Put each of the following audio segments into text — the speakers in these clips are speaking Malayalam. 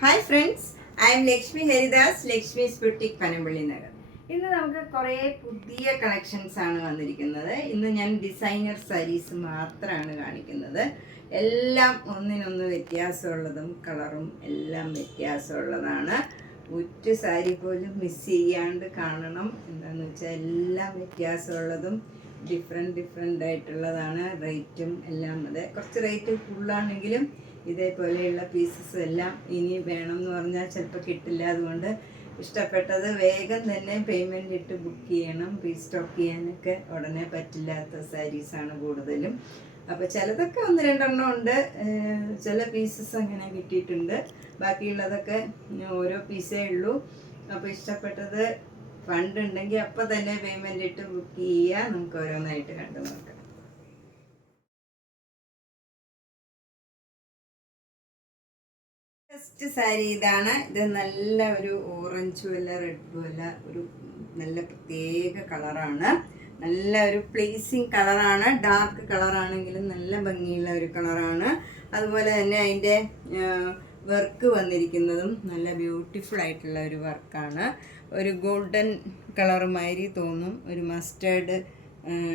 Hi friends, I M Lakshmi Haridas, Lakshmi's boutique Panampilly Nagar. ഇന്ന് നമുക്ക് കുറേ പുതിയ കളക്ഷൻസ് ആണ് വന്നിരിക്കുന്നത്. ഇന്ന് ഞാൻ ഡിസൈനർ സാരീസ് മാത്രമാണ് കാണിക്കുന്നത്. എല്ലാം ഒന്നിനൊന്ന് വ്യത്യാസമുള്ളതും കളറും എല്ലാം വ്യത്യാസമുള്ളതാണ്. ഒറ്റ സാരി പോലും മിസ് ചെയ്യാണ്ട് കാണണം. എന്താണെന്ന് വെച്ചാൽ എല്ലാം വ്യത്യാസമുള്ളതും ഡിഫറെൻ്റ് ആയിട്ടുള്ളതാണ്. റേറ്റും എല്ലാം അതെ, കുറച്ച് റേറ്റ് കൂടുതലാണെങ്കിലും ഇതേപോലെയുള്ള പീസസ് എല്ലാം ഇനി വേണം എന്ന് പറഞ്ഞാൽ ചിലപ്പോൾ കിട്ടില്ല. അതുകൊണ്ട് ഇഷ്ടപ്പെട്ടത് വേഗം തന്നെ പേയ്മെൻ്റ് ഇട്ട് ബുക്ക് ചെയ്യണം. റീസ്റ്റോക്ക് ചെയ്യാനൊക്കെ ഉടനെ പറ്റില്ലാത്ത സാരീസാണ് കൂടുതലും. അപ്പോൾ ചിലതൊക്കെ ഒന്ന് രണ്ടെണ്ണം ഉണ്ട്, ചില പീസസ് അങ്ങനെ കിട്ടിയിട്ടുണ്ട്. ബാക്കിയുള്ളതൊക്കെ ഓരോ പീസേ ഉള്ളൂ. അപ്പോൾ ഇഷ്ടപ്പെട്ടത് ഫണ്ട് ഉണ്ടെങ്കിൽ അപ്പം തന്നെ പേയ്മെൻ്റ് ഇട്ട് ബുക്ക് ചെയ്യുക. നമുക്ക് ഓരോന്നായിട്ട് കണ്ടു നോക്കാം. ഫസ്റ്റ് സാരി ഇതാണ്. ഇത് നല്ല ഒരു ഓറഞ്ചും അല്ല റെഡും അല്ല, ഒരു നല്ല പ്രത്യേക കളറാണ്. നല്ല ഒരു പ്ലീസിങ് കളറാണ്. ഡാർക്ക് കളറാണെങ്കിലും നല്ല ഭംഗിയുള്ള ഒരു കളറാണ്. അതുപോലെ തന്നെ അതിൻ്റെ വർക്ക് വന്നിരിക്കുന്നതും നല്ല ബ്യൂട്ടിഫുൾ ആയിട്ടുള്ള ഒരു വർക്കാണ്. ഒരു ഗോൾഡൻ കളറുമാതിരി തോന്നും. ഒരു മസ്റ്റേർഡ്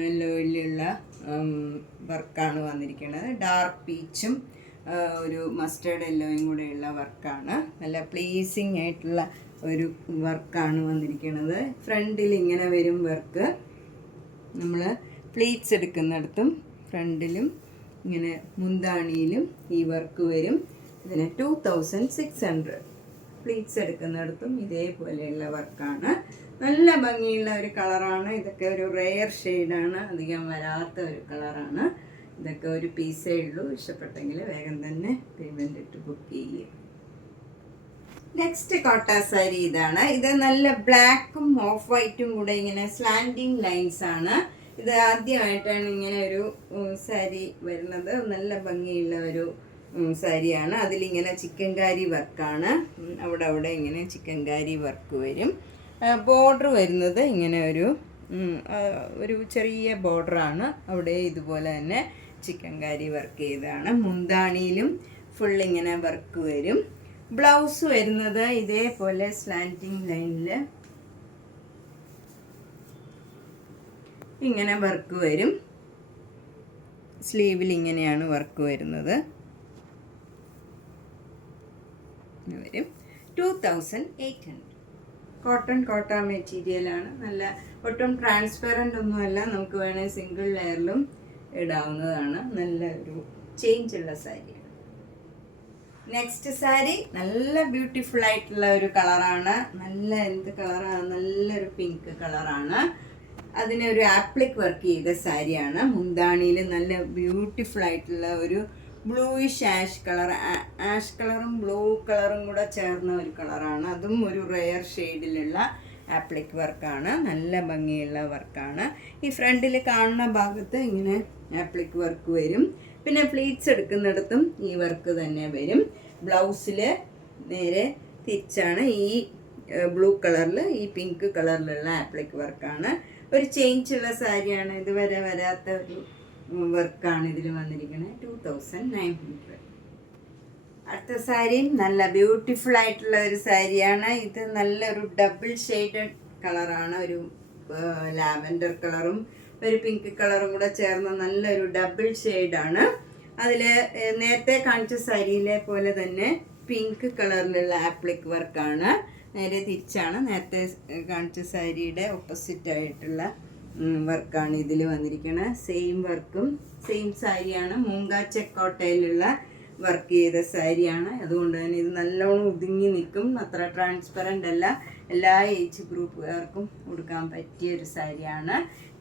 യെല്ലോയിലുള്ള വർക്കാണ് വന്നിരിക്കുന്നത്. ഡാർക്ക് പീച്ചും ഒരു മസ്റ്റേർഡ് യെല്ലോയും കൂടെയുള്ള വർക്കാണ്. നല്ല പ്ലീസിങ് ആയിട്ടുള്ള ഒരു വർക്കാണ് വന്നിരിക്കുന്നത്. ഫ്രണ്ടിൽ ഇങ്ങനെ വരും വർക്ക്. നമ്മൾ പ്ലീറ്റ്സ് എടുക്കുന്നിടത്തും ഫ്രണ്ടിലും ഇങ്ങനെ മുന്താണിയിലും ഈ വർക്ക് വരും. ഇതിന് 2600. പ്ലീറ്റ്സ് എടുക്കുന്നിടത്തും ഇതേപോലെയുള്ള വർക്കാണ്. നല്ല ഭംഗിയുള്ള ഒരു കളറാണ്. ഇതൊക്കെ ഒരു റെയർ ഷെയ്ഡാണ്, അധികം വരാത്ത ഒരു കളറാണ്. ഇതൊക്കെ ഒരു പീസേ ഉള്ളൂ. ഇഷ്ടപ്പെട്ടെങ്കിൽ വേഗം തന്നെ പേയ്മെൻ്റ് ഇട്ട് ബുക്ക് ചെയ്യുക. നെക്സ്റ്റ് കോട്ട സാരി ഇതാണ്. ഇത് നല്ല ബ്ലാക്കും ഓഫ് വൈറ്റും കൂടെ ഇങ്ങനെ സ്ലാൻഡിങ് ലൈൻസ് ആണ്. ഇത് ആദ്യമായിട്ടാണ് ഇങ്ങനെ ഒരു സാരി വരുന്നത്. നല്ല ഭംഗിയുള്ള ഒരു സാരിയാണ്. അതിലിങ്ങനെ ചിക്കൻകാരി വർക്കാണ്. അവിടെ ഇങ്ങനെ ചിക്കൻകാരി വർക്ക് വരും. ബോർഡർ വരുന്നത് ഇങ്ങനെ ഒരു ചെറിയ ബോർഡറാണ്. അവിടെ ഇതുപോലെ തന്നെ ചിക്കൻകാരി വർക്ക് ചെയ്തതാണ്. മുന്താണിയിലും ഫുൾ ഇങ്ങനെ വർക്ക് വരും. ബ്ലൗസ് വരുന്നത് ഇതേപോലെ സ്ലാൻഡിങ് ലൈനിൽ ഇങ്ങനെ വർക്ക് വരും. സ്ലീവിൽ ഇങ്ങനെയാണ് വർക്ക് വരുന്നത്. വരും 2800. കോട്ട മെറ്റീരിയലാണ്. നല്ല ഒട്ടും ട്രാൻസ്പെറൻ്റ് ഒന്നുമല്ല. നമുക്ക് വേണമെങ്കിൽ സിംഗിൾ ലെയറിലും ഇടാവുന്നതാണ്. നല്ല ഒരു ചേഞ്ച് ഉള്ള സാരിയാണ്. നെക്സ്റ്റ് സാരി നല്ല ബ്യൂട്ടിഫുൾ ആയിട്ടുള്ള ഒരു കളറാണ്. നല്ല എന്ത് കളറാണ്, നല്ലൊരു പിങ്ക് കളറാണ്. അതിനൊരു ആപ്ലിക് വർക്ക് ചെയ്ത സാരിയാണ്. മുന്താണിയിൽ നല്ല ബ്യൂട്ടിഫുൾ ആയിട്ടുള്ള ഒരു ബ്ലൂയിഷ് ആഷ് കളറും ബ്ലൂ കളറും കൂടെ ചേർന്ന ഒരു കളറാണ്. അതും ഒരു റെയർ ഷെയ്ഡിലുള്ള ആപ്ലിക് വർക്കാണ്. നല്ല ഭംഗിയുള്ള വർക്കാണ്. ഈ ഫ്രണ്ടിൽ കാണുന്ന ഭാഗത്ത് ഇങ്ങനെ ആപ്ലിക് വർക്ക് വരും. പിന്നെ പ്ലീറ്റ്സ് എടുക്കുന്നിടത്തും ഈ വർക്ക് തന്നെ വരും. ബ്ലൗസിൽ നേരെ തിരിച്ചാണ് ഈ ബ്ലൂ കളറിൽ ഈ പിങ്ക് കളറിലുള്ള ആപ്ലിക് വർക്കാണ്. ഒരു ചേഞ്ച് ഉള്ള സാരിയാണ്. ഇതുവരെ വരാത്ത ഒരു വർക്കാണ് ഇതിൽ വന്നിരിക്കുന്നത്. 2900. അടുത്ത സാരിയും നല്ല ബ്യൂട്ടിഫുൾ ആയിട്ടുള്ള ഒരു സാരിയാണ്. ഇത് നല്ലൊരു ഡബിൾ ഷെയ്ഡഡ് കളറാണ്. ഒരു ലാവൻഡർ കളറും ഒരു പിങ്ക് കളറും കൂടെ ചേർന്ന നല്ലൊരു ഡബിൾ ഷെയ്ഡാണ്. അതിൽ നേരത്തെ കാണിച്ച സാരിയിലെ പോലെ തന്നെ പിങ്ക് കളറിലുള്ള ആപ്ലിക് വർക്കാണ്. നേരെ തിരിച്ചാണ് നേരത്തെ കാണിച്ച സാരിയുടെ ഓപ്പോസിറ്റ് ആയിട്ടുള്ള വർക്കാണ് ഇതിൽ വന്നിരിക്കുന്നത്. സെയിം വർക്കും സെയിം സാരിയാണ്. മൂങ്ക ചെക്കോട്ടയിലുള്ള വർക്ക് ചെയ്ത സാരിയാണ്. അതുകൊണ്ട് തന്നെ ഇത് നല്ലോണം ഒതുങ്ങി നിൽക്കും. അത്ര ട്രാൻസ്പെറൻ്റ് അല്ല. എല്ലാ ഏജ് ഗ്രൂപ്പുകാർക്കും കൊടുക്കാൻ പറ്റിയ ഒരു സാരിയാണ്.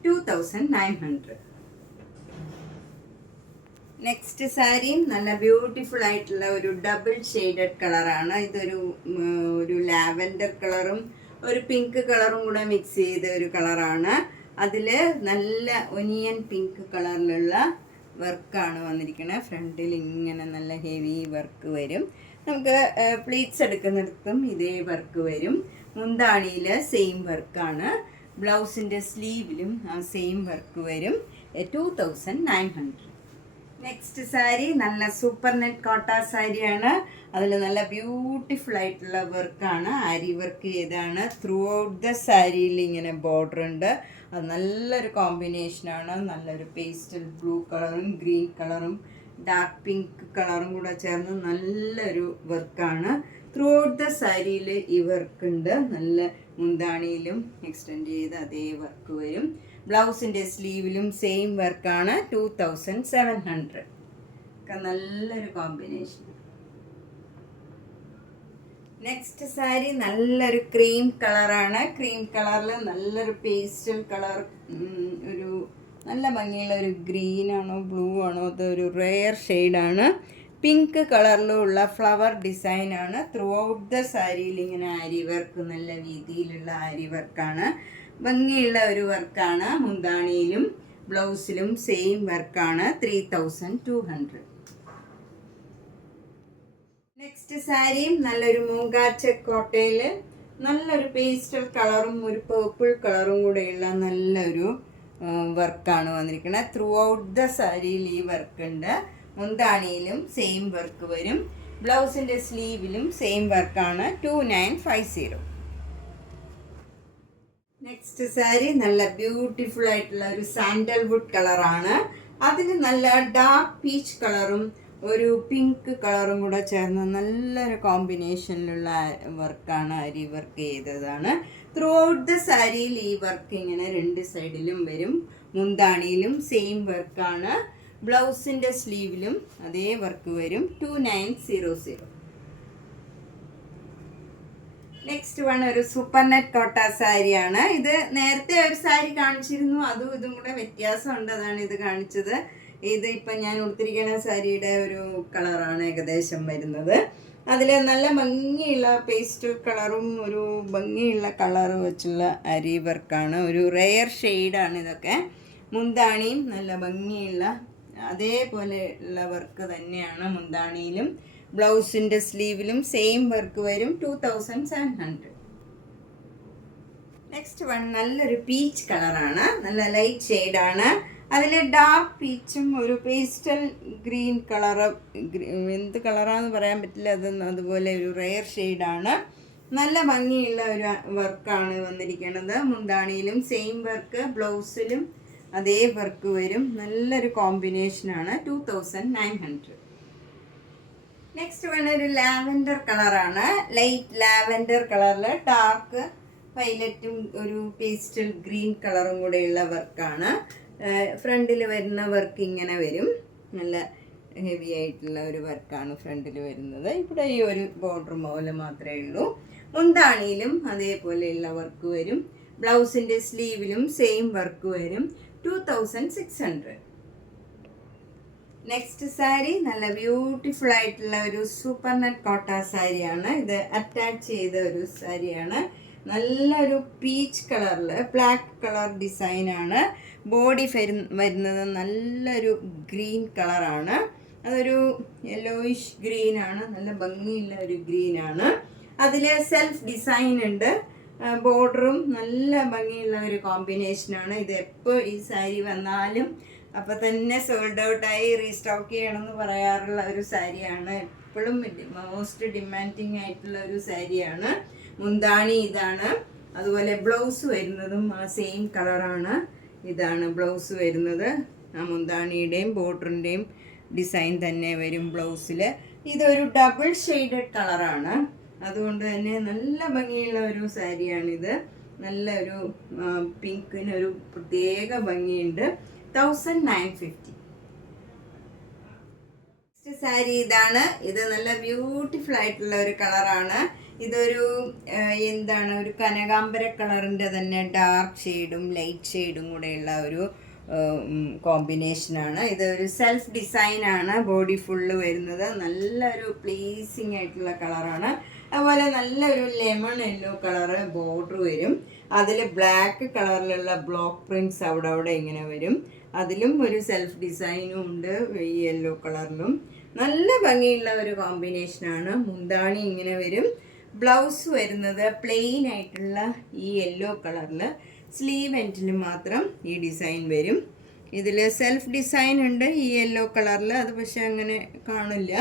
2900. നെക്സ്റ്റ് സാരിയും നല്ല ബ്യൂട്ടിഫുൾ ആയിട്ടുള്ള ഒരു ഡബിൾ ഷെയ്ഡഡ് കളറാണ്. ഒരു ലാവൻഡർ കളറും ഒരു പിങ്ക് കളറും കൂടെ മിക്സ് ചെയ്ത ഒരു കളറാണ്. അതിൽ നല്ല ഒനിയൻ പിങ്ക് കളറിലുള്ള വർക്കാണ് വന്നിരിക്കുന്നത്. ഫ്രണ്ടിൽ ഇങ്ങനെ നല്ല ഹെവി വർക്ക് വരും. നമുക്ക് പ്ലീറ്റ്സ് എടുക്കുന്നിടത്തും ഇതേ വർക്ക് വരും. മുന്താണിയിൽ സെയിം വർക്കാണ്. ബ്ലൗസിൻ്റെ സ്ലീവിലും ആ സെയിം വർക്ക് വരും. 2900. നെക്സ്റ്റ് സാരി നല്ല സൂപ്പർ നെറ്റ് കോട്ട സാരിയാണ്. അതിൽ നല്ല ബ്യൂട്ടിഫുൾ ആയിട്ടുള്ള വർക്കാണ്, ആരി വർക്ക് ചെയ്താണ്. ത്രൂ ഔട്ട് ദ സാരിയിൽ ഇങ്ങനെ ബോർഡർ ഉണ്ട്. അത് നല്ലൊരു കോമ്പിനേഷനാണ്. നല്ലൊരു പേസ്റ്റൽ ബ്ലൂ കളറും ഗ്രീൻ കളറും ഡാർക്ക് പിങ്ക് കളറും കൂടെ ചേർന്ന് നല്ലൊരു വർക്കാണ്. ത്രൂ ഔട്ട് ദ സാരിയിൽ ഈ വർക്ക് ഉണ്ട്. നല്ല മുന്താണിയിലും എക്സ്റ്റെൻഡ് ചെയ്ത് അതേ വർക്ക് വരും. ബ്ലൗസിൻ്റെ സ്ലീവിലും സെയിം വർക്കാണ്. 2700. നല്ലൊരു കോമ്പിനേഷൻ. നെക്സ്റ്റ് സാരി നല്ലൊരു ക്രീം കളറാണ്. ക്രീം കളറിൽ നല്ലൊരു പേസ്റ്റൽ കളർ, ഒരു നല്ല ഭംഗിയുള്ള ഒരു ഗ്രീനാണോ ബ്ലൂ ആണോ, അതൊരു റെയർ ഷെയ്ഡാണ്. പിങ്ക് കളറിലുള്ള ഫ്ലവർ ഡിസൈനാണ്. ത്രൂ ഔട്ട് ദ സാരിയിൽ ഇങ്ങനെ ആരി വർക്ക്, നല്ല രീതിയിലുള്ള ആരി വർക്കാണ്. ഭംഗിയുള്ള ഒരു വർക്കാണ്. മുന്താണിയിലും ബ്ലൗസിലും സെയിം വർക്കാണ്. 3200. നെക്സ്റ്റ് സാരിയും നല്ലൊരു മൂങ്കാച്ച കോട്ടയിൽ നല്ലൊരു പേസ്റ്റൽ കളറും ഒരു പേർപ്പിൾ കളറും കൂടെയുള്ള നല്ലൊരു വർക്കാണ് വന്നിരിക്കുന്നത്. ത്രൂ ഔട്ട് ദ സാരിയിൽ ഈ വർക്ക് ഉണ്ട്. മുന്താണിയിലും സെയിം വർക്ക് വരും. ബ്ലൗസിൻ്റെ സ്ലീവിലും സെയിം വർക്കാണ്. 2950. നെക്സ്റ്റ് സാരി നല്ല ബ്യൂട്ടിഫുൾ ആയിട്ടുള്ള ഒരു സാൻഡൽവുഡ് കളറാണ്. അതിന് നല്ല ഡാർക്ക് പീച്ച് കളറും ഒരു പിങ്ക് കളറും കൂടെ ചേർന്ന് നല്ലൊരു കോമ്പിനേഷനിലുള്ള വർക്കാണ്, അരി വർക്ക് ചെയ്തതാണ്. ത്രൂ ഔട്ട് ദ സാരിയിൽ ഈ വർക്ക് ഇങ്ങനെ രണ്ട് സൈഡിലും വരും. മുന്താണിയിലും സെയിം വർക്കാണ്. ബ്ലൗസിൻ്റെ സ്ലീവിലും അതേ വർക്ക് വരും. 2900. നെക്സ്റ്റ് വൺ ഒരു സൂപ്പർ നെറ്റ് കോട്ട സാരിയാണ്. ഇത് നേരത്തെ ഒരു സാരി കാണിച്ചിരുന്നു, അതും ഇതും കൂടെ വ്യത്യാസമുണ്ട്, അതാണ് ഇത് കാണിച്ചത്. ഇത് ഇപ്പം ഞാൻ ഉടുത്തിരിക്കുന്ന സാരിയുടെ ഒരു കളറാണ് ഏകദേശം വരുന്നത്. അതിൽ നല്ല ഭംഗിയുള്ള പേസ്റ്റൽ കളറും ഒരു ഭംഗിയുള്ള കളറ് വെച്ചുള്ള അരി വർക്കാണ്. ഒരു റെയർ ഷെയ്ഡാണ് ഇതൊക്കെ. മുന്താണിയും നല്ല ഭംഗിയുള്ള അതേപോലെ ഉള്ള വർക്ക് തന്നെയാണ് മുന്താണിയിലും. ബ്ലൗസിൻ്റെ സ്ലീവിലും സെയിം വർക്ക് വരും. 2700. നെക്സ്റ്റ് വൺ നല്ലൊരു പീച്ച് കളറാണ്. നല്ല ലൈറ്റ് ഷെയ്ഡാണ്. അതിൽ ഡാർക്ക് പീച്ചും ഒരു പേസ്റ്റൽ ഗ്രീൻ കളറ്, എന്ത് കളറാന്ന് പറയാൻ പറ്റില്ല, അതുപോലെ ഒരു റെയർ ഷെയ്ഡാണ്. നല്ല ഭംഗിയുള്ള ഒരു വർക്കാണ് വന്നിരിക്കുന്നത്. മുന്താണിയിലും സെയിം വർക്ക്, ബ്ലൗസിലും അതേ വർക്ക് വരും. നല്ലൊരു കോമ്പിനേഷനാണ്. 2900. നെക്സ്റ്റ് വേണ്ട ഒരു ലാവൻഡർ കളറാണ്. ലൈറ്റ് ലാവൻഡർ കളറിൽ ഡാർക്ക് വൈലറ്റും ഒരു പേസ്റ്റൽ ഗ്രീൻ കളറും കൂടെയുള്ള വർക്കാണ്. ഫ്രണ്ടിൽ വരുന്ന വർക്ക് ഇങ്ങനെ വരും. നല്ല ഹെവി ആയിട്ടുള്ള ഒരു വർക്കാണ് ഫ്രണ്ടിൽ വരുന്നത്. ഇവിടെ ഈ ഒരു ബോർഡർ പോലെ മാത്രമേ ഉള്ളൂ. മുന്താണിയിലും അതേപോലെയുള്ള വർക്ക് വരും. ബ്ലൗസിൻ്റെ സ്ലീവിലും സെയിം വർക്ക് വരും. 2600. നെക്സ്റ്റ് സാരി നല്ല ബ്യൂട്ടിഫുൾ ആയിട്ടുള്ള ഒരു സൂപ്പർ നെറ്റ് കോട്ട സാരിയാണ്. ഇത് അറ്റാച്ച് ചെയ്ത ഒരു സാരിയാണ്. നല്ലൊരു പീച്ച് കളറിൽ ബ്ലാക്ക് കളർ ഡിസൈനാണ്. ബോഡി വരുന്നത് നല്ലൊരു ഗ്രീൻ കളറാണ്. അതൊരു യെല്ലോയിഷ് ഗ്രീനാണ്. നല്ല ഭംഗിയുള്ള ഒരു ഗ്രീനാണ്. അതിൽ സെൽഫ് ഡിസൈൻ ഉണ്ട്. ബോർഡറും നല്ല ഭംഗിയുള്ള ഒരു കോമ്പിനേഷനാണ്. ഇത് എപ്പോൾ ഈ സാരി വന്നാലും അപ്പോൾ തന്നെ സോൾഡ് ഔട്ടായി റീസ്റ്റോക്ക് ചെയ്യണമെന്ന് പറയാറുള്ള ഒരു സാരിയാണ്. എപ്പോഴും മോസ്റ്റ് ഡിമാൻഡിങ് ആയിട്ടുള്ള ഒരു സാരിയാണ്. മുന്താണി ഇതാണ്. അതുപോലെ ബ്ലൗസ് വരുന്നതും ആ സെയിം കളറാണ്. ഇതാണ് ബ്ലൗസ് വരുന്നത്. ആ മുന്താണിയുടെയും ബോർഡറിൻ്റെയും ഡിസൈൻ തന്നെ വരും ബ്ലൗസിൽ. ഇതൊരു ഡബിൾ ഷെയ്ഡഡ് കളറാണ്. അതുകൊണ്ട് തന്നെ നല്ല ഭംഗിയുള്ള ഒരു സാരിയാണിത്. നല്ലൊരു പിങ്കിനൊരു പ്രത്യേക ഭംഗിയുണ്ട്. 1950. നെക്സ്റ്റ് സാരി ഇതാണ്. ഇത് നല്ല ബ്യൂട്ടിഫുൾ ആയിട്ടുള്ള ഒരു കളറാണ്. ഇതൊരു എന്താണ് ഒരു കനകാംബര കളറിൻ്റെ തന്നെ ഡാർക്ക് ഷെയ്ഡും ലൈറ്റ് ഷെയ്ഡും കൂടെയുള്ള ഒരു കോമ്പിനേഷനാണ്. ഇതൊരു സെൽഫ് ഡിസൈനാണ്. ബോഡി ഫുള്ള് വരുന്നത്. നല്ലൊരു പ്ലീസിങ് ആയിട്ടുള്ള കളറാണ്. അതുപോലെ നല്ലൊരു ലെമൺ യെല്ലോ കളറ് ബോർഡർ വരും. അതിൽ ബ്ലാക്ക് കളറിലുള്ള ബ്ലോക്ക് പ്രിൻറ്റ്സ് അവിടെ ഇങ്ങനെ വരും. അതിലും ഒരു സെൽഫ് ഡിസൈനും ഉണ്ട് ഈ യെല്ലോ കളറിലും. നല്ല ഭംഗിയുള്ള ഒരു കോമ്പിനേഷനാണ്. മുന്താണി ഇങ്ങനെ വരും. ബ്ലൗസ് വരുന്നത് പ്ലെയിൻ ആയിട്ടുള്ള ഈ യെല്ലോ കളറിൽ സ്ലീവ് എൻഡിൽ മാത്രം ഈ ഡിസൈൻ വരും. ഇതിൽ സെൽഫ് ഡിസൈൻ ഉണ്ട് ഈ യെല്ലോ കളറിൽ, അത് പക്ഷെ അങ്ങനെ കാണില്ല.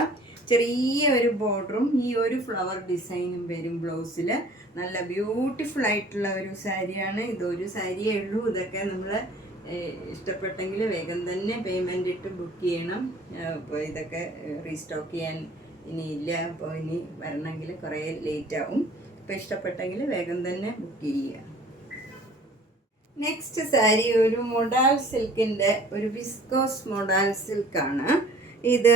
ചെറിയ ഒരു ബോർഡറും ഈ ഒരു ഫ്ലവർ ഡിസൈനും വരും ബ്ലൗസിൽ. നല്ല ബ്യൂട്ടിഫുൾ ആയിട്ടുള്ള ഒരു സാരിയാണ്. ഇതൊരു സാരിയേ ഉള്ളൂ. ഇതൊക്കെ നമ്മൾ ഇഷ്ടപ്പെട്ടെങ്കിൽ വേഗം തന്നെ പേയ്മെൻ്റ് ഇട്ട് ബുക്ക് ചെയ്യണം. അപ്പോൾ ഇതൊക്കെ റീസ്റ്റോക്ക് ചെയ്യാൻ ഇനിയില്ല. അപ്പോൾ ഇനി വരണമെങ്കിൽ കുറേ ലേറ്റ് ആവും. അപ്പോൾ ഇഷ്ടപ്പെട്ടെങ്കിൽ വേഗം തന്നെ ബുക്ക് ചെയ്യുക. നെക്സ്റ്റ് സാരി ഒരു മൊഡാൽ സിൽക്കിൻ്റെ ഒരു വിസ്കോസ് മൊഡാൽ സിൽക്കാണ്. ഇത്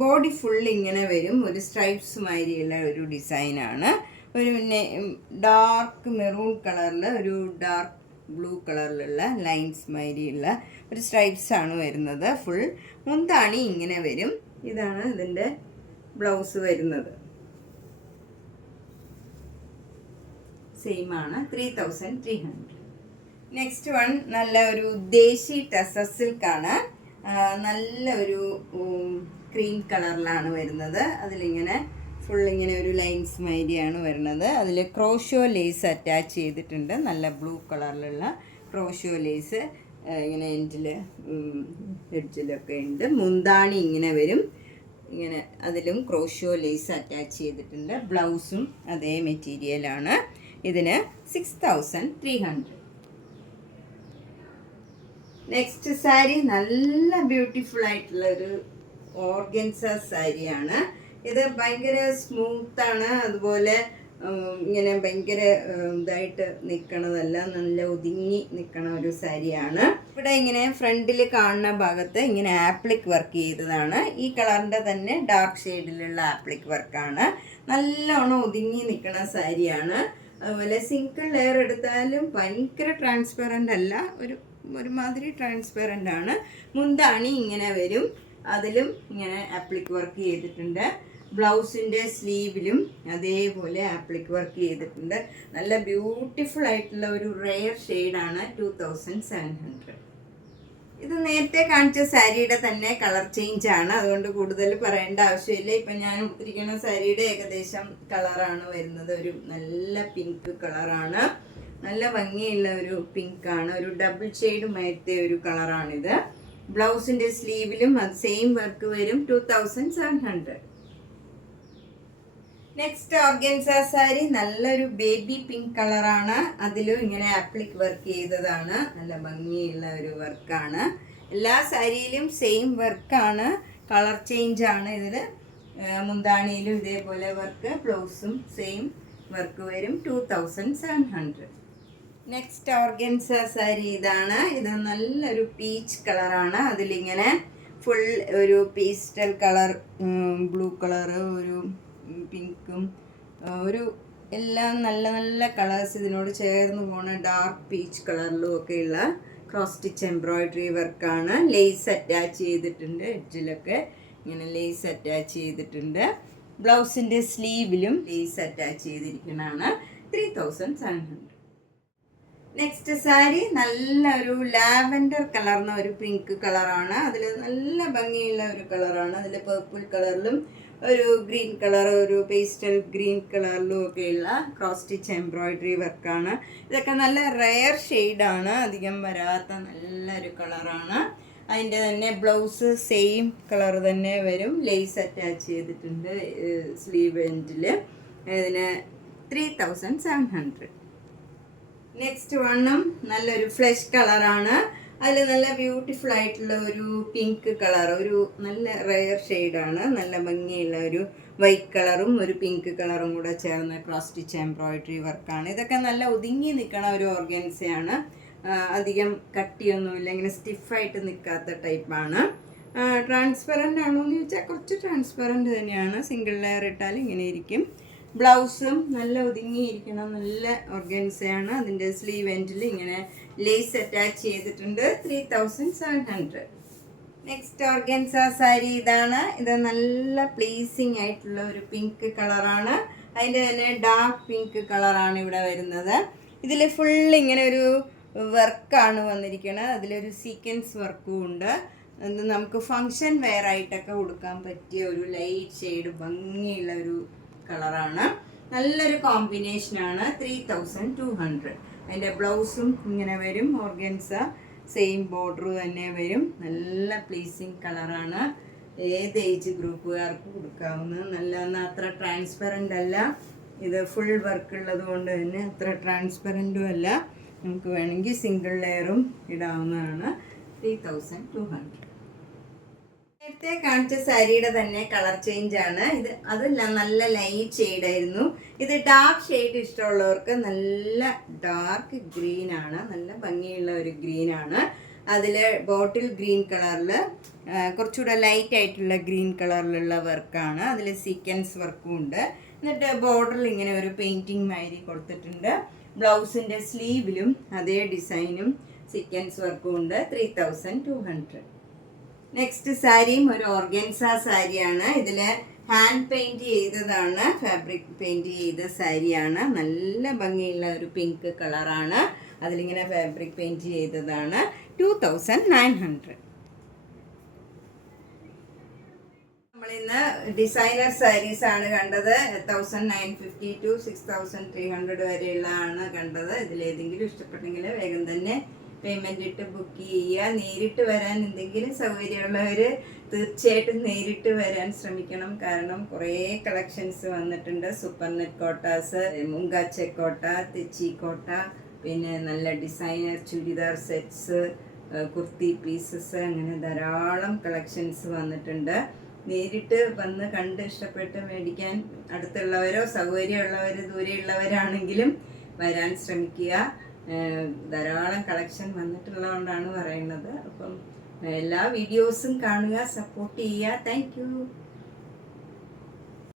ബോഡി ഫുൾ ഇങ്ങനെ വരും. ഒരു സ്ട്രൈപ്സ് മാതിരിയുള്ള ഒരു ഡിസൈനാണ്. ഒരു ഡാർക്ക് മെറൂൺ കളറിൽ ഒരു ഡാർക്ക് ബ്ലൂ കളറിലുള്ള ലൈൻസ് മാതിരിയുള്ള ഒരു സ്ട്രൈപ്സാണ് വരുന്നത്. ഫുൾ മുന്താണി ഇങ്ങനെ വരും. ഇതാണ് ഇതിൻ്റെ ബ്ലൗസ് വരുന്നത്. സെയിം ആണ്. 3300. നെക്സ്റ്റ് വൺ നല്ല ഒരു ദേശി ടസർ സിൽക്കാണ്. നല്ല ഒരു ക്രീം കളറിലാണ് വരുന്നത്. അതിലിങ്ങനെ ഫുൾ ഇങ്ങനെ ഒരു ലൈൻസ് മാതിരിയാണ് വരുന്നത്. അതിൽ ക്രോഷോ ലേസ് അറ്റാച്ച് ചെയ്തിട്ടുണ്ട്. നല്ല ബ്ലൂ കളറിലുള്ള ക്രോഷോ ലേസ് ഇങ്ങനെ എഡ്ജിലൊക്കെ ഉണ്ട്. മുന്താണി ഇങ്ങനെ വരും. ഇങ്ങനെ അതിലും ക്രോഷോ ലേസ് അറ്റാച്ച് ചെയ്തിട്ടുണ്ട്. ബ്ലൗസും അതേ മെറ്റീരിയലാണ്. ഇതിന് 6300. നെക്സ്റ്റ് സാരി നല്ല ബ്യൂട്ടിഫുൾ ആയിട്ടുള്ള ഒരു ഓർഗൻസ സാരിയാണ്. ഇത് ഭയങ്കര സ്മൂത്താണ്. അതുപോലെ ഇങ്ങനെ ഭയങ്കര ഇതായിട്ട് നിൽക്കണതല്ല, നല്ല ഒതുങ്ങി നിൽക്കണ ഒരു സാരിയാണ്. ഇവിടെ ഇങ്ങനെ ഫ്രണ്ടിൽ കാണുന്ന ഭാഗത്ത് ഇങ്ങനെ ആപ്ലിക് വർക്ക് ചെയ്തതാണ്. ഈ കളറിൻ്റെ തന്നെ ഡാർക്ക് ഷെയ്ഡിലുള്ള ആപ്ലിക് വർക്കാണ്. നല്ലോണം ഒതുങ്ങി നിൽക്കണ സാരിയാണ്. അതുപോലെ സിംഗിൾ ലെയർ എടുത്താലും ഭയങ്കര ട്രാൻസ്പെറൻ്റ് അല്ല, ഒരുമാതിരി ട്രാൻസ്പെറൻ്റ് ആണ്. മുന്താണി ഇങ്ങനെ വരും. അതിലും ഇങ്ങനെ ആപ്ലിക് വർക്ക് ചെയ്തിട്ടുണ്ട്. ബ്ലൗസിൻ്റെ സ്ലീവിലും അതേപോലെ ആപ്ലിക് വർക്ക് ചെയ്തിട്ടുണ്ട്. നല്ല ബ്യൂട്ടിഫുൾ ആയിട്ടുള്ള ഒരു റെയർ ഷെയ്ഡാണ്. 2700. ഇത് നേരത്തെ കാണിച്ച സാരിയുടെ തന്നെ കളർ ചേഞ്ച് ആണ്. അതുകൊണ്ട് കൂടുതൽ പറയേണ്ട ആവശ്യമില്ല. ഇപ്പം ഞാൻ ഉടുത്തിരിക്കുന്ന സാരിയുടെ ഏകദേശം കളറാണ് വരുന്നത്. ഒരു നല്ല പിങ്ക് കളറാണ്. നല്ല ഭംഗിയുള്ള ഒരു പിങ്കാണ്. ഒരു ഡബിൾ ഷെയ്ഡ് മാറ്റത്തെ ഒരു കളറാണിത്. ബ്ലൗസിൻ്റെ സ്ലീവിലും അത് സെയിം വർക്ക് വരും. 2700. നെക്സ്റ്റ് ഓർഗൻസ സാരി നല്ലൊരു ബേബി പിങ്ക് കളറാണ്. അതിലും ഇങ്ങനെ ആപ്ലിക് വർക്ക് ചെയ്തതാണ്. നല്ല ഭംഗിയുള്ള ഒരു വർക്കാണ്. എല്ലാ സാരിയിലും സെയിം വർക്കാണ്. കളർ ചേഞ്ച് ആണ് ഇതിൽ. മുന്താണിയിലും ഇതേപോലെ വർക്ക്. ബ്ലൗസും സെയിം വർക്ക് വരും. 2700. നെക്സ്റ്റ് ഓർഗൻസ സാരി ഇതാണ്. ഇത് നല്ലൊരു പീച്ച് കളറാണ്. അതിലിങ്ങനെ ഫുൾ ഒരു പേസ്റ്റൽ കളർ, ബ്ലൂ കളറ്, ഒരു പിങ്കും, ഒരു എല്ലാം നല്ല നല്ല കളേഴ്സ് ഇതിനോട് ചേർന്ന് പോണ ഡാർക്ക് പീച്ച് കളറിലും ഒക്കെയുള്ള ക്രോസ് സ്റ്റിച്ച് എംബ്രോയിഡറി വർക്കാണ്. ലേസ് അറ്റാച്ച് ചെയ്തിട്ടുണ്ട്. എഡ്ജിലൊക്കെ ഇങ്ങനെ ലേസ് അറ്റാച്ച് ചെയ്തിട്ടുണ്ട്. ബ്ലൗസിൻ്റെ സ്ലീവിലും ലേസ് അറ്റാച്ച് ചെയ്തിരിക്കുന്നതാണ്. 3700. നെക്സ്റ്റ് സാരി നല്ലൊരു ലാവൻഡർ കളർന്ന ഒരു പിങ്ക് കളറാണ്. അതിൽ നല്ല ഭംഗിയുള്ള ഒരു കളറാണ്. അതിൽ പർപ്പിൾ കളറിലും ഒരു ഗ്രീൻ കളർ, ഒരു പേസ്റ്റൽ ഗ്രീൻ കളറിലും ഒക്കെയുള്ള ക്രോസ് സ്റ്റിച്ച് എംബ്രോയിഡറി വർക്കാണ്. ഇതൊക്കെ നല്ല റെയർ ഷെയ്ഡാണ്. അധികം വരാത്ത നല്ലൊരു കളറാണ്. അതിൻ്റെ തന്നെ ബ്ലൗസ് സെയിം കളർ തന്നെ വരും. ലേസ് അറ്റാച്ച് ചെയ്തിട്ടുണ്ട് സ്ലീവ് എൻഡിൽ. ഇതിന് 3700. നെക്സ്റ്റ് വണ്ണും നല്ലൊരു ഫ്ലഷ് കളറാണ്. അതിൽ നല്ല ബ്യൂട്ടിഫുൾ ആയിട്ടുള്ള ഒരു പിങ്ക് കളർ, ഒരു നല്ല റെയർ ഷെയ്ഡാണ്. നല്ല ഭംഗിയുള്ള ഒരു വൈറ്റ് കളറും ഒരു പിങ്ക് കളറും കൂടെ ചേർന്ന ക്രോസ് സ്റ്റിച്ച് എംബ്രോയിഡറി വർക്കാണ്. ഇതൊക്കെ നല്ല ഒതുങ്ങി നിൽക്കണ ഒരു ഓർഗൻസയാണ്. അധികം കട്ടിയൊന്നുമില്ല, ഇങ്ങനെ സ്റ്റിഫായിട്ട് നിൽക്കാത്ത ടൈപ്പാണ്. ട്രാൻസ്പെറൻ്റ് ആണോ എന്ന് ചോദിച്ചാൽ കുറച്ച് ട്രാൻസ്പെറൻ്റ് തന്നെയാണ്. സിംഗിൾ ലെയർ ഇട്ടാൽ ഇങ്ങനെ ഇരിക്കും. ബ്ലൗസും നല്ല ഒതുങ്ങിയിരിക്കണം, നല്ല ഓർഗൻസയാണ്. അതിൻ്റെ സ്ലീവ് എൻഡിൽ ഇങ്ങനെ ലേസ് അറ്റാച്ച് ചെയ്തിട്ടുണ്ട്. 3700. നെക്സ്റ്റ് ഓർഗൻസ സാരി ഇതാണ്. ഇത് നല്ല പ്ലീസിങ് ആയിട്ടുള്ള ഒരു പിങ്ക് കളറാണ്. അതിൻ്റെ തന്നെ ഡാർക്ക് പിങ്ക് കളറാണ് ഇവിടെ വരുന്നത്. ഇതിൽ ഫുൾ ഇങ്ങനെ ഒരു വർക്കാണ് വന്നിരിക്കുന്നത്. അതിലൊരു സീക്വൻസ് വർക്കും ഉണ്ട്. നമുക്ക് ഫങ്ഷൻ വെയർ ആയിട്ടൊക്കെ കൊടുക്കാൻ പറ്റിയ ഒരു ലൈറ്റ് ഷെയ്ഡ് ഭംഗിയുള്ള ഒരു കളറാണ്. നല്ലൊരു കോമ്പിനേഷനാണ്. 3200. അതിൻ്റെ ബ്ലൗസും ഇങ്ങനെ വരും. ഓർഗൻസ സെയിം ബോർഡർ തന്നെ വരും. നല്ല പ്ലീസിങ് കളറാണ്. ഏത് ഏജ് ഗ്രൂപ്പുകാർക്ക് കൊടുക്കാവുന്ന. നല്ല അത്ര ട്രാൻസ്പെറൻ്റ് അല്ല. ഇത് ഫുൾ വർക്ക് ഉള്ളത് കൊണ്ട് തന്നെ അത്ര ട്രാൻസ്പെറൻറ്റും അല്ല. നമുക്ക് വേണമെങ്കിൽ സിംഗിൾ ലെയറും ഇടാവുന്നതാണ്. 3200. നേരത്തെ കാണിച്ച സാരിയുടെ തന്നെ കളർ ചേഞ്ച് ആണ് ഇത്. അതല്ല, നല്ല ലൈറ്റ് ഷെയ്ഡ് ആയിരുന്നു. ഇത് ഡാർക്ക് ഷെയ്ഡ് ഇഷ്ടമുള്ളവർക്ക് നല്ല ഡാർക്ക് ഗ്രീൻ ആണ്. നല്ല ഭംഗിയുള്ള ഒരു ഗ്രീൻ ആണ്. അതിൽ ബോട്ടിൽ ഗ്രീൻ കളറിൽ കുറച്ചുകൂടെ ലൈറ്റ് ആയിട്ടുള്ള ഗ്രീൻ കളറിലുള്ള വർക്കാണ്. അതിൽ സീക്വൻസ് വർക്കും ഉണ്ട്. എന്നിട്ട് ബോർഡറിൽ ഇങ്ങനെ ഒരു പെയിൻറ്റിങ് മാതിരി കൊടുത്തിട്ടുണ്ട്. ബ്ലൗസിൻ്റെ സ്ലീവിലും അതേ ഡിസൈനും സീക്വൻസ് വർക്കും ഉണ്ട്. 3200. നെക്സ്റ്റ് സാരിയും ഒരു ഓർഗൻസ സാരിയാണ്. ഇതിൽ ഹാൻഡ് പെയിൻറ് ചെയ്തതാണ്. ഫാബ്രിക് പെയിൻറ് ചെയ്ത സാരിയാണ്. നല്ല ഭംഗിയുള്ള ഒരു പിങ്ക് കളറാണ്. അതിലിങ്ങനെ ഫാബ്രിക് പെയിൻറ് ചെയ്തതാണ്. 2900. നമ്മളിന്ന് ഡിസൈനർ സാരീസ് ആണ് കണ്ടത്. 1950 to 6300 വരെയുള്ളതാണ് കണ്ടത്. ഇതിലേതെങ്കിലും ഇഷ്ടപ്പെട്ടെങ്കിൽ വേഗം തന്നെ പേയ്മെൻ്റ് ഇട്ട് ബുക്ക് ചെയ്യുക. നേരിട്ട് വരാൻ എന്തെങ്കിലും സൗകര്യമുള്ളവർ തീർച്ചയായിട്ടും നേരിട്ട് വരാൻ ശ്രമിക്കണം. കാരണം കുറേ കളക്ഷൻസ് വന്നിട്ടുണ്ട്. സൂപ്പർ നെറ്റ് കോട്ടാസ്, മുങ്ക ചെക്കോട്ട, തെച്ചി കോട്ട, പിന്നെ നല്ല designer churidar sets, kurti pieces, അങ്ങനെ ധാരാളം കളക്ഷൻസ് വന്നിട്ടുണ്ട്. നേരിട്ട് വന്ന് കണ്ട് ഇഷ്ടപ്പെട്ട് മേടിക്കാൻ അടുത്തുള്ളവരോ സൗകര്യമുള്ളവർ ദൂരെയുള്ളവരാണെങ്കിലും വരാൻ ശ്രമിക്കുക. ധാരാളം കളക്ഷൻ വന്നിട്ടുള്ളതുകൊണ്ടാണ് പറയുന്നത്. അപ്പം എല്ലാ വീഡിയോസും കാണുക, സപ്പോർട്ട് ചെയ്യുക. Thank you.